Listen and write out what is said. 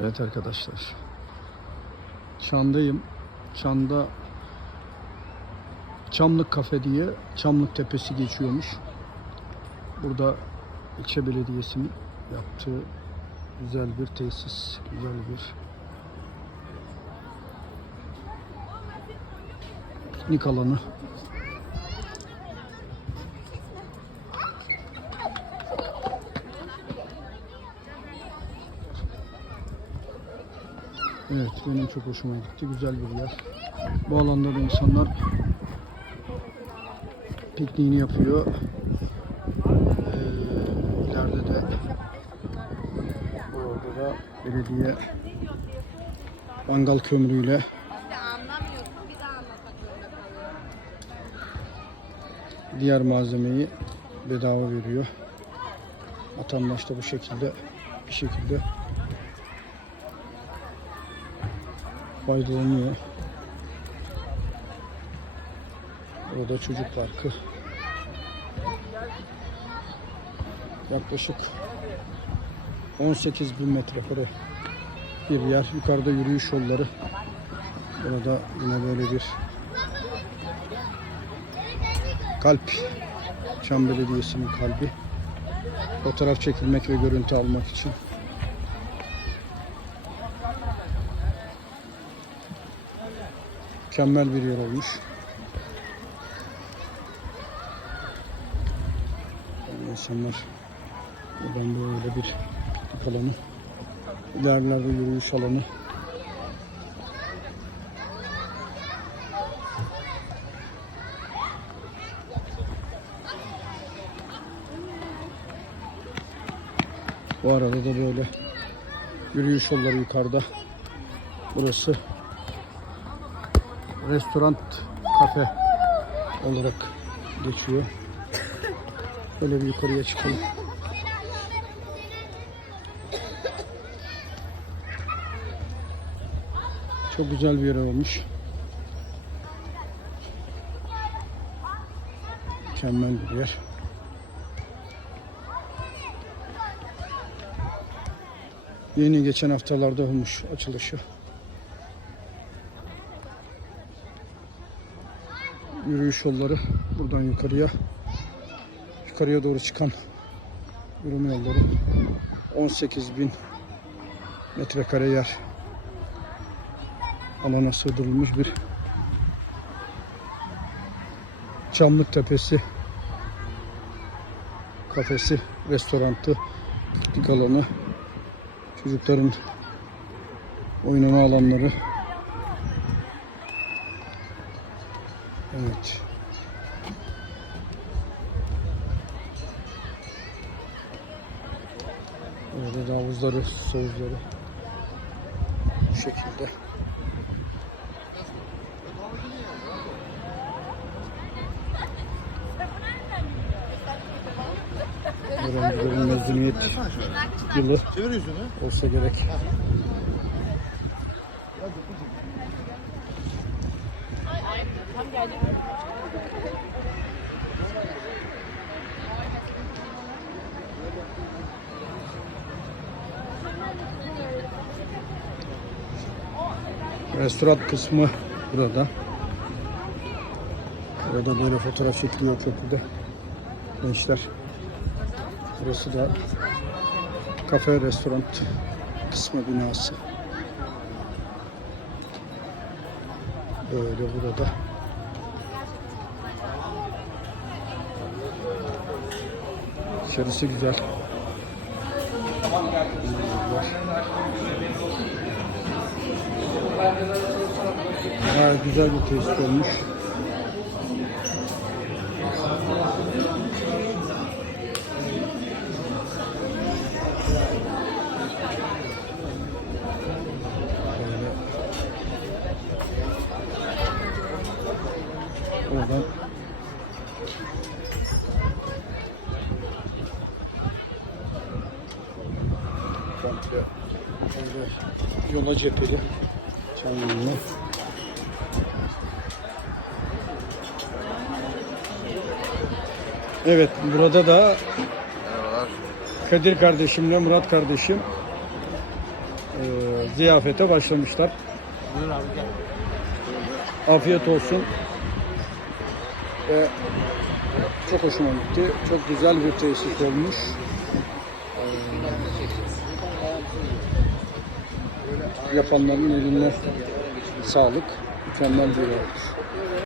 Evet arkadaşlar. Çan'dayım. Çan'da Çamlık Kafe diye Çamlık Tepesi geçiyormuş. Burada ilçe belediyesinin yaptığı güzel bir tesis, güzel bir piknik alanı. Evet benim çok hoşuma gitti. Güzel bir yer. Bu alanda da insanlar pikniğini yapıyor. Ee, ileride de orada da belediye mangal kömürüyle diğer malzemeyi bedava veriyor. Vatandaş da bu şekilde bir şekilde faydalanıyor. Burada çocuk parkı. Yaklaşık 18 bin metrekare bir yer. Yukarıda yürüyüş yolları. Burada yine böyle bir kalp. Çam Belediyesi'nin kalbi. Fotoğraf çekilmek ve görüntü almak için. Mükemmel bir yer olmuş. Yani insanlar buradan böyle bir alanı. İlerlerde yürüyüş alanı. Bu arada da böyle yürüyüş yolları yukarıda. Burası restoran kafe olarak geçiyor. Böyle bir yukarıya çıkalım. Çok güzel bir yer olmuş. Mükemmel bir yer. Yeni geçen haftalarda olmuş açılışı. Yürüyüş yolları buradan yukarıya yukarıya doğru çıkan yürüme yolları 18 bin metrekare yer alana sığdırılmış bir Çamlık Tepesi kafesi, restorantı, piknik alanı, çocukların oynama alanları. Evet. Da havuzları, havuzları bu şekilde. Öğrencilerin mezuniyet yılı Çevir yüzünü. Olsa gerek. Restoran kısmı burada. Burada böyle fotoğraf çekiliyor köprüde. Gençler. Burası da kafe, restoran kısmı binası. Böyle burada. İçerisi güzel. Gayet güzel bir tesis olmuş. Böyle oradan böyle yola cepheli yoluna. Evet burada da. Kadir kardeşimle Murat kardeşim e, ziyafete başlamışlar. Buyur abi gel. Afiyet olsun. Ve çok hoşuma gitti. Çok güzel bir tesis olmuş. Yapanların eline sağlık. Mükemmel bir olmuş.